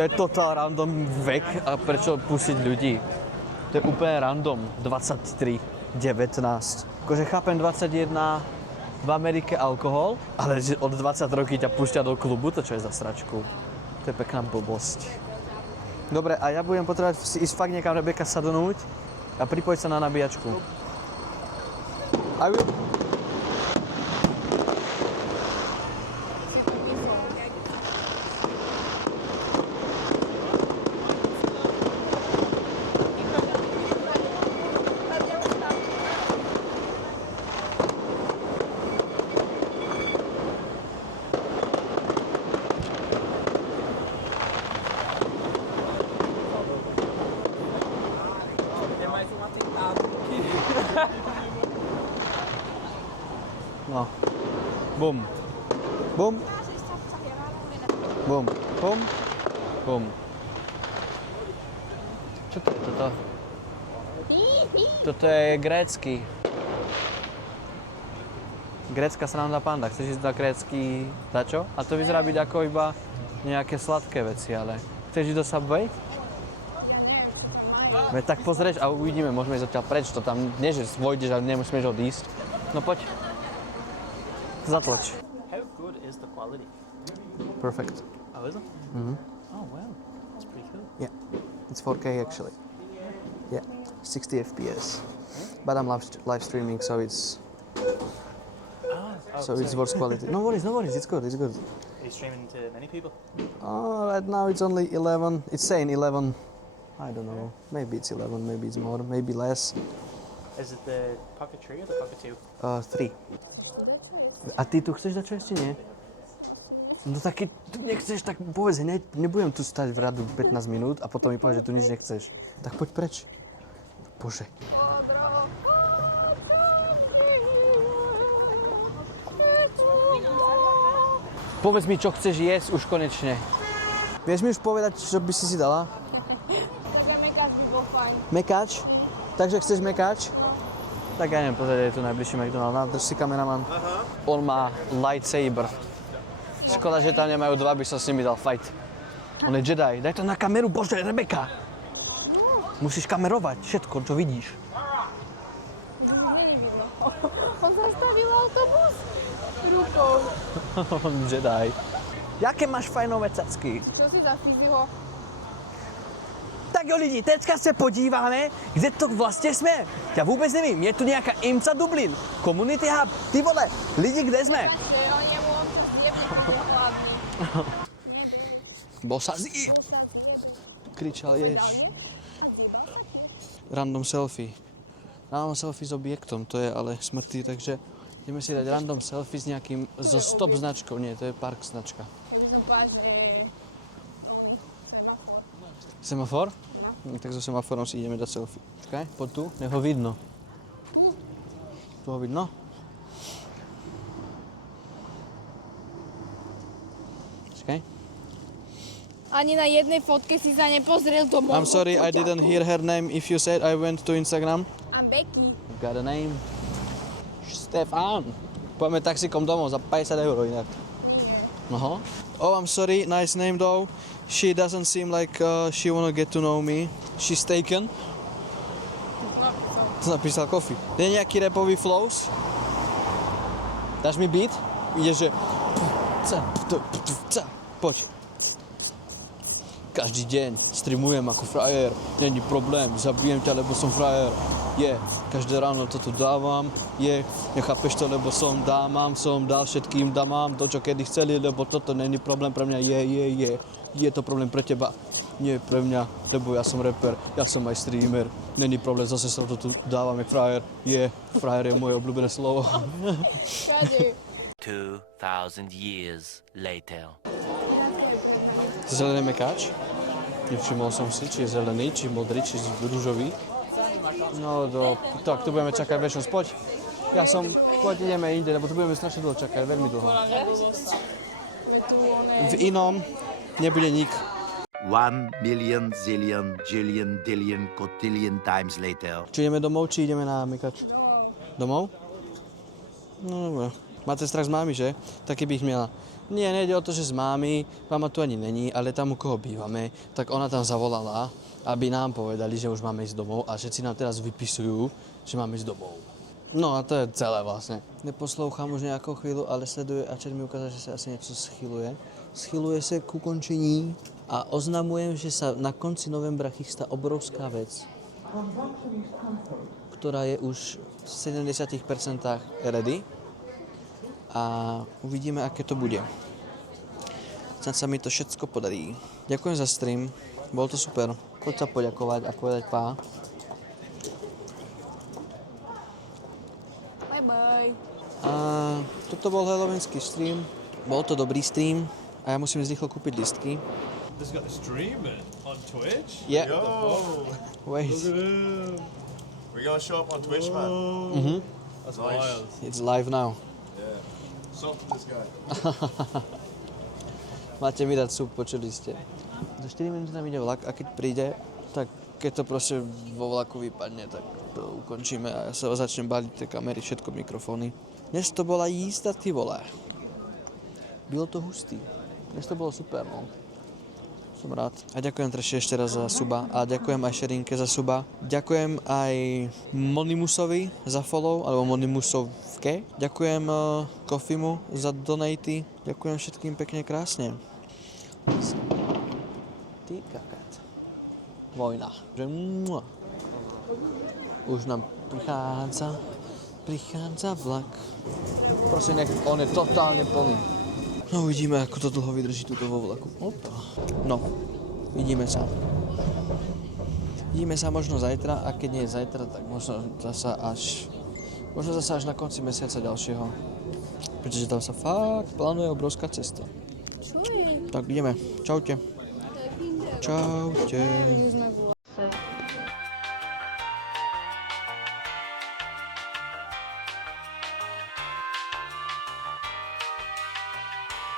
je total random vek a prečo pustiť ľudí? To je úplne random. 23, 19. Akože chápem 21 v Amerike alkohol, ale že od 20 roky ťa púšťa do klubu, to čo je za sračku? To je pekná blbosť. Dobre, a ja budem potrebovať si ísť fakt niekam Rebeka sadnúť a pripojiť sa na nabíjačku. I will... No. Bum. Bum. Bum. Bum. Bum. Čo to je toto? Toto je grécky. Grécka sranda panda. Chceš ísť na grécky dačo? A to vyzerá byť ako iba nejaké sladké veci, ale... Chceš ísť do Subway? Veď tak pozrieš a uvidíme, môžeme ísť odtiaľ preč. To tam nie, že vojdeš a nemusíš odísť. No poď. Zatlač. How good is the quality? Perfect. Oh, is it? Mhm. Oh, wow. That's pretty cool. Yeah. It's 4K actually. Yeah. 60 FPS. But I'm live streaming, so it's... So it's worse quality. No worries, it's good, it's good. Are you streaming to many people? Right now it's only 11. It's saying 11. I don't know. Maybe it's 11, maybe it's more, maybe less. Is it the Pocket 3 or the Pocket 2? 3. A ty tu chceš dať čo ešte nie? No tak keď tu nechceš, tak povedz hneď, nebudem tu stať v radu 15 minút a potom mi povieš, že tu nič nechceš. Tak poď preč. Bože. Povedz mi, čo chceš jesť už konečne. Vieš mi už povedať, čo by si dala? Mekáč? Takže chceš mekáč? Tak ja neviem, pozrieť, je tu najbližší McDonald's. Drž si, kameraman. On má lightsaber. Škoda, že tam nemajú dva, by som s nimi dal fight. On je Jedi. Daj to na kameru, bože, Rebeka. Musíš kamerovať všetko, čo vidíš. On zastavil autobus rukou. On Jedi. Jaké máš fajnové cacky? Čo si za fyzio? Tak jo lidi, teďka se podíváme, kde to vlastně jsme. Já vůbec nevím, je tu nějaká IMCA Dublin, Community Hub, ty vole, lidi, kde jsme? Bosazí. Kričal, jež. Random selfie. Random selfie s objektom, to je ale smrtý, takže ideme si dať random selfie s nejakým, so stop značkou, nie, to je park značka. Semafor? No, tak so semaforom si ideme dať selfie. Čakaj, poď tu, nech ho vidno. Tu ho vidno? Čakaj. Ani na jednej fotke si sa nepozrel do môjho. I'm sorry, I didn't hear her name if you said I went to Instagram. I'm Becky. Got a name. Stefan. Poďme taxikom domov za 50 € inak. Aha. Oh, I'm sorry, nice name though. She doesn't seem like she wanna get to know me. She's taken. To napísal Coffee. Je nejaký rapový flows? Dáš mi beat? Ide, že... Poď. Každý deň streamujem ako frajer. Není problém, zabijem ťa, lebo som frajer. Každé ráno to tu dávam. Nechápeš to, lebo som dal všetkým, mám to, čo kedy chceli, lebo toto není problém pre mňa, je to problém pre teba, nie pre mňa, lebo ja som rapper, ja som aj streamer, není problém, zase sa to tu dávam, jak frajer, frajer je moje obľúbené slovo. 2000 years later. Zelený mekáč? Nevšimol som si, či je zelený, či modrý, či rúžový. No, tak tu budeme čakať väčšnosť. Poď. Poď ideme inde, lebo tu budeme strašne dlho čakať, veľmi dlho. V inom nebude nik. 1 million zillion jillion dillion cotillion times later. Či ideme domov, či ideme na mykač? Domov? No dobre. Máte strach z mámy, že? Tak keby ich miela. Nie, nejde o to, že z mámy, mama tu ani není, ale tam, u koho bývame, tak ona tam zavolala, aby nám povedali, že už máme ísť domov a všetci nám teraz vypisujú, že máme ísť domov. No a to je celé vlastne. Neposlouchám už nejakou chvíľu, ale sleduje a čet mi ukázal, že sa asi niečo schyluje. Schyluje sa ku končení a oznamujem, že sa na konci novembra chystá obrovská vec, ktorá je už v 70% ready. A uvidíme, aké to bude. Snad sa mi to všetko podarí. Ďakujem za stream, bol to super. Poď sa poďakovať a povedať pá. Bye bye. A toto bol halloweenský stream. Bol to dobrý stream a ja musím rýchlo kúpiť listky. This got the streaming on Twitch? Yeah. Yo! Wait. Look at him! We're gonna show up on Twitch, man. Mhm. That's wild. It's live now. Yeah. Sup to this guy. Máte mi dať súb, počuli ste. Za 4 minúty nám ide vlak a keď príde, tak keď to proste vo vlaku vypadne, tak to ukončíme a ja sa začnem baliť tie kamery, všetko mikrofóny. Dnes to bola jízda, ty vole. Bylo to hustý. Dnes to bolo super, no. Som rád. A ďakujem Treši ešte raz za suba a ďakujem aj Šerinke za suba. Ďakujem aj Monimusovi za follow, alebo Monimusovke. Ďakujem Kofimu za donaty. Ďakujem všetkým pekne krásne. Ty kakat. Vojna. Že už nám prichádza vlak. Prosím, nech on je totálne plný. No uvidíme, ako to dlho vydrží túto vo vlaku. Opa. No, vidíme sa. Vidíme sa možno zajtra, a keď nie je zajtra, tak možno zasa až na konci mesiaca ďalšieho. Pretože tam sa fakt plánuje obrovská cesta. Čuj. Tak ideme. Čaute. Čaute. Kde sme boli?